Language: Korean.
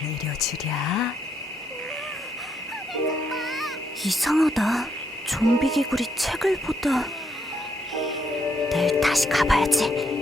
내려주랴. 이상하다. 좀비 개구리 책을 보다. 내일 다시 가봐야지.